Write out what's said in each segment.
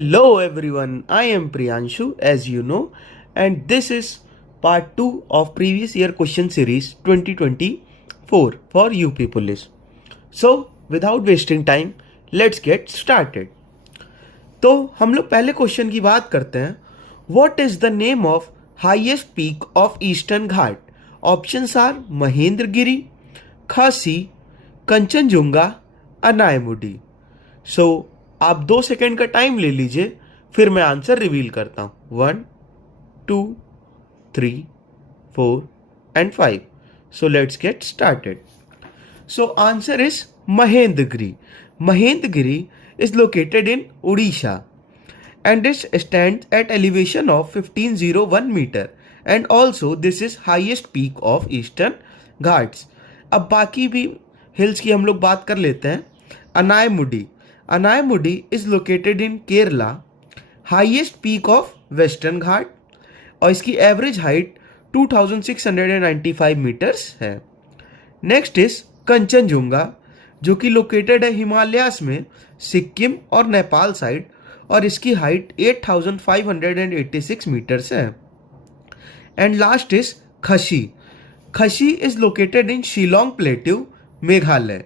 Hello everyone, I am Priyanshu as you know, and this is part 2 of previous year question series 2024 for UP Police. So without wasting time, let's get started. तो हम लोग पहले question की बात करते हैं. What is the name of highest peak of Eastern Ghat? Options are Mahendragiri, Khasi, Kanchenjunga, Anayamudi. So आप 2 second का टाइम ले लीजिए, फिर मैं आंसर रिवील करता हूं. 1, 2, 3, 4 and 5. So let's get started. So answer is Mahendragiri. Mahendragiri is located in Odisha and it stands at elevation of 1501 meter and also this is highest peak of Eastern Ghats. अब बाकी भी hills की हम लोग बात कर लेते हैं. Anamudi. Anayamudi is located in Kerala, highest peak of Western Ghat और इसकी एवरेज हाइट 2695 मीटर्स है. नेक्स्ट इज कंचनजुंगा जो कि लोकेटेड है हिमालयास में सिक्किम और नेपाल साइड और इसकी हाइट 8586 मीटर्स है. And last is Khasi. Khasi is located in Shillong plateau Meghalaya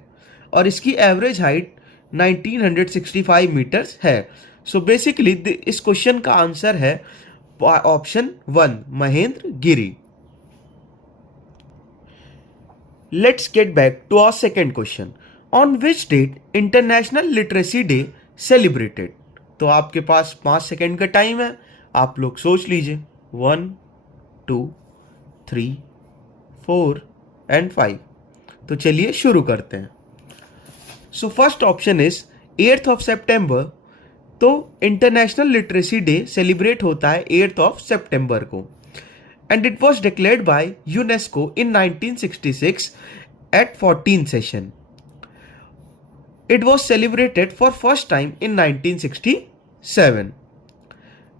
और इसकी एवरेज हाइट 1965 मीटर्स है. सो बेसिकली इस क्वेश्चन का आंसर है option 1 Mahendragiri. Let's get back to our second question. On which date international literacy day celebrated? तो आपके पास 5 सेकेंड का टाइम है, आप लोग सोच लीजिए. 1, 2, 3, 4 एंड 5. तो चलिए शुरू करते हैं. So first option is 8th of September. तो इंटरनेशनल लिटरेसी डे सेलिब्रेट होता है 8th ऑफ सितंबर को and it was declared by UNESCO in 1966 at 14th session. It was celebrated for first time in 1967.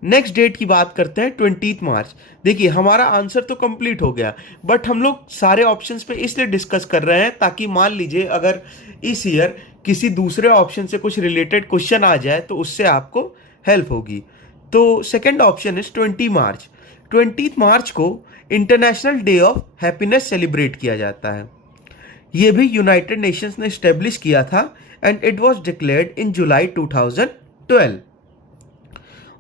Next date की बात करते हैं 20th मार्च. देखिए हमारा आंसर तो कंप्लीट हो गया बट हम लोग सारे ऑप्शंस पे इसलिए डिस्कस कर रहे हैं ताकि मान लीजिए अगर इस ईयर किसी दूसरे ऑप्शन से कुछ रिलेटेड क्वेश्चन आ जाए तो उससे आपको हेल्प होगी. तो second option is 20 March. 20th मार्च को international day of happiness celebrate किया जाता है. ये भी यूनाइटेड नेशंस ने स्टेब्लिश किया था and it was declared in July 2012.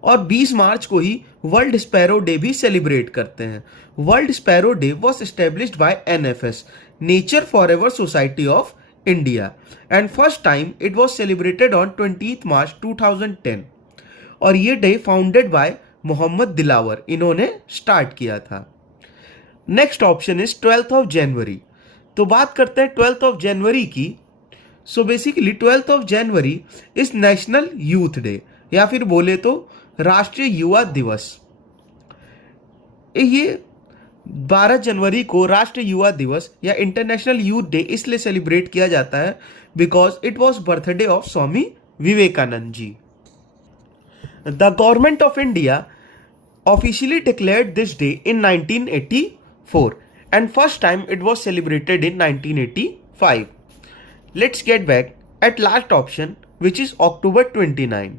और 20 मार्च को ही वर्ल्ड स्पैरो डे भी सेलिब्रेट करते हैं. World sparrow day was established by NFS nature forever society of India and first time it was celebrated on 20th March 2010. और ये डे founded by Mohammed Dilawar, इन्होंने स्टार्ट किया था. Next option is 12th of January. तो बात करते हैं 12th ऑफ जनवरी की. So basically 12th of January is national youth day या फिर बोले तो राष्ट्रीय युवा दिवस. ये 12 जनवरी को राष्ट्रीय युवा दिवस या इंटरनेशनल यूथ डे इसलिए सेलिब्रेट किया जाता है because it was birthday of Swami Vivekananda ji. The government of India officially declared this day in 1984 and first time it was celebrated in 1985. Let's get back at last option which is October 29.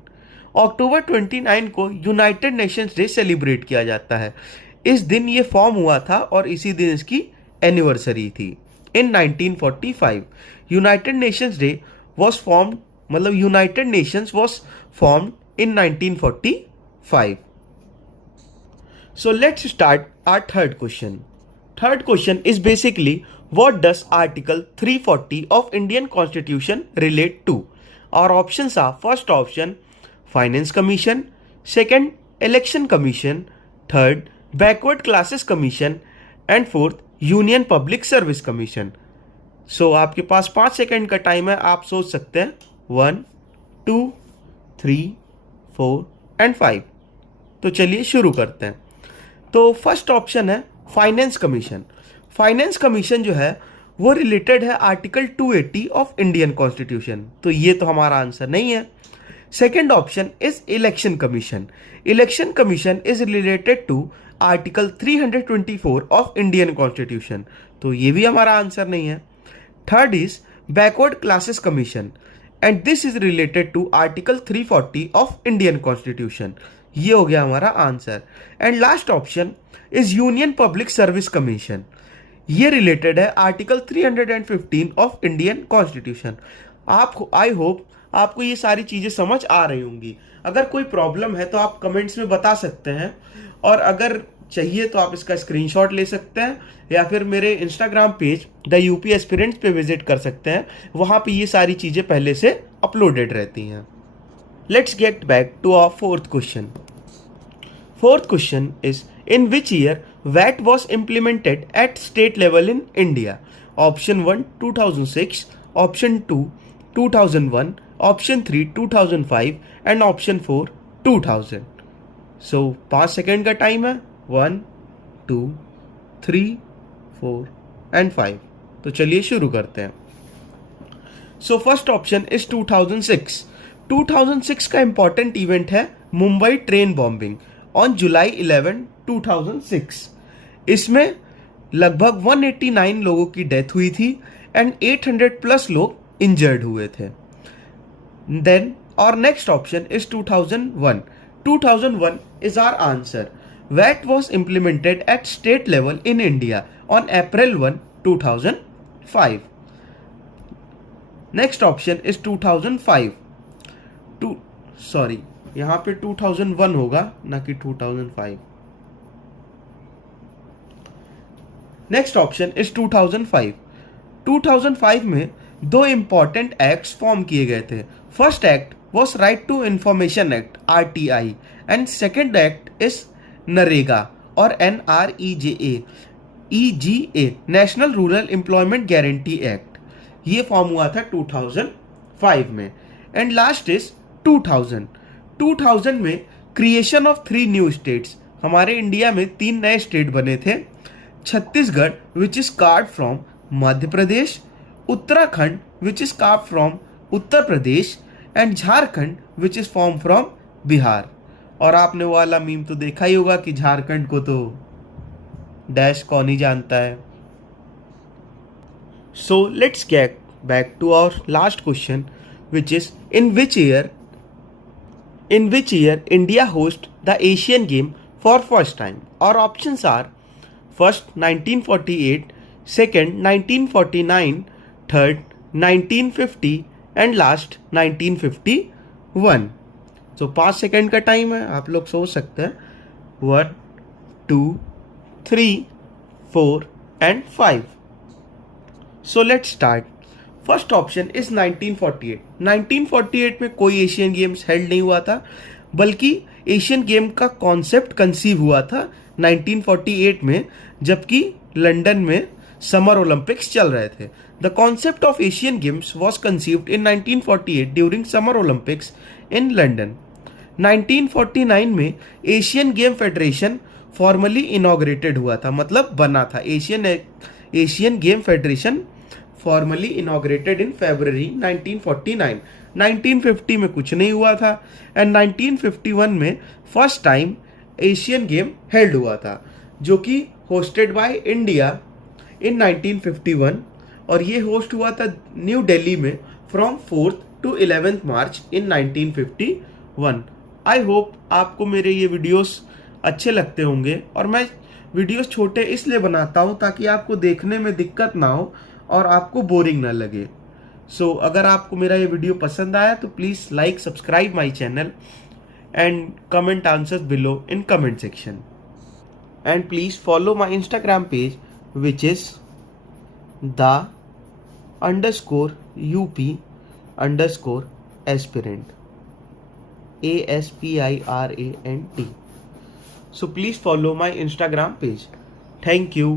October 29 को United Nations day celebrate किया जाता है. इस दिन ये form हुआ था और इसी दिन इसकी एनिवर्सरी थी. In 1945 United Nations day was form, मतलब United Nations was form in 1945. So let's start our third question. Third question is basically what does article 340 of Indian constitution relate to? और options are first option finance commission, second election commission, third backward classes commission and fourth union public service commission. So आपके पास 5 second का time है, आप सोच सकते हैं. 1, 2, 3, 4 and 5. तो चलिए शुरू करते हैं. तो फर्स्ट ऑप्शन है फाइनेंस कमीशन. फाइनेंस कमीशन जो है वो रिलेटेड है आर्टिकल 280 ऑफ इंडियन कॉन्स्टिट्यूशन. तो ये तो हमारा आंसर नहीं है. Second option is election commission. Election commission is related to article 324 of Indian constitution. तो ये भी हमारा आंसर नहीं है. Third is backward classes commission. And this is related to article 340 of Indian constitution. ये हो गया हमारा answer. And last option is union public service commission. ये रिलेटेड है आर्टिकल 315 ऑफ इंडियन कॉन्स्टिट्यूशन। आप आई होप आपको ये सारी चीज़ें समझ आ रही होंगी। अगर कोई प्रॉब्लम है तो आप कमेंट्स में बता सकते हैं, और अगर चाहिए तो आप इसका स्क्रीनशॉट ले सकते हैं, या फिर मेरे Instagram page the UP aspirants पे विजिट कर सकते हैं। वहाँ पे ये सारी चीज़ें पहले से अपलोडेड रहती हैं। Let's get back to our fourth question. Fourth question is, in which year VAT was implemented at state level in India? Option 1 2006, option 2 2001, option 3 2005 and option 4 2000. So 5 second का टाइम है। 1 2 3 4 and 5। तो चलिए शुरू करते हैं। So first option is 2006। 2006 का important event है Mumbai train bombing on July 11, 2006। इसमें लगभग 189 लोगों की डेथ हुई थी एंड 800 प्लस लोग इंजर्ड हुए थे। देन और next option is 2001। 2001 is our answer. VAT was implemented at state level in India on April 1, 2005। Next option is 2005। यहाँ पे 2001 होगा, ना कि 2005। Next option is 2005। 2005 में दो इंपॉर्टेंट एक्ट्स फॉर्म किए गए थे। First act was right to information act RTI and second act is NREGA और NREGA national rural employment guarantee act. ये फॉर्म हुआ था 2005 में। And last is 2000। 2000 में क्रिएशन ऑफ 3 न्यू स्टेट्स। हमारे इंडिया में 3 नए स्टेट बने थे। Chhattisgarh which is called from Madhya Pradesh, Uttarakhand which is called from Uttar Pradesh and Jharkhand which is form from Bihar. और आपने वो वाला मीम तो देखा ही होगा कि झारखंड को तो डैश कौन ही जानता है। So let's get back to our last question which is in which year India host the Asian game for first time? Our options are first 1948, second 1949, third 1950 and last 1951. So 5 second का time है, आप लोग सोच सकते हैं। 1 2 3 4 and 5. So let's start. First option is 1948। 1948 में कोई Asian games held नहीं हुआ था, बल्कि एशियन गेम का कॉन्सेप्ट कंसीव हुआ था 1948 में, जबकि लंदन में समर ओलंपिक्स चल रहे थे। The concept of Asian games was conceived in 1948 during summer Olympics in London. 1949 में Asian game federation formally inaugurated हुआ था, मतलब बना था। Asian game federation formally inaugurated इन February 1949। 1950 में कुछ नहीं हुआ था एंड 1951 में first time Asian game held हुआ था, जो कि होस्टेड बाय इंडिया इन 1951, और ये होस्ट हुआ था न्यू दिल्ली में from 4th to 11th March in 1951। I hope आपको मेरे ये वीडियोस अच्छे लगते होंगे, और मैं वीडियोस छोटे इसलिए बनाता हूँ ताकि आपको देखने में दिक्कत ना हो और आपको बोरिंग ना लगे। सो अगर आपको मेरा ये वीडियो पसंद आया तो please like subscribe my channel and comment answers below in comment section, and please follow my Instagram page which is _UP_aspirant ASPIRANT. So please follow my Instagram page. Thank you.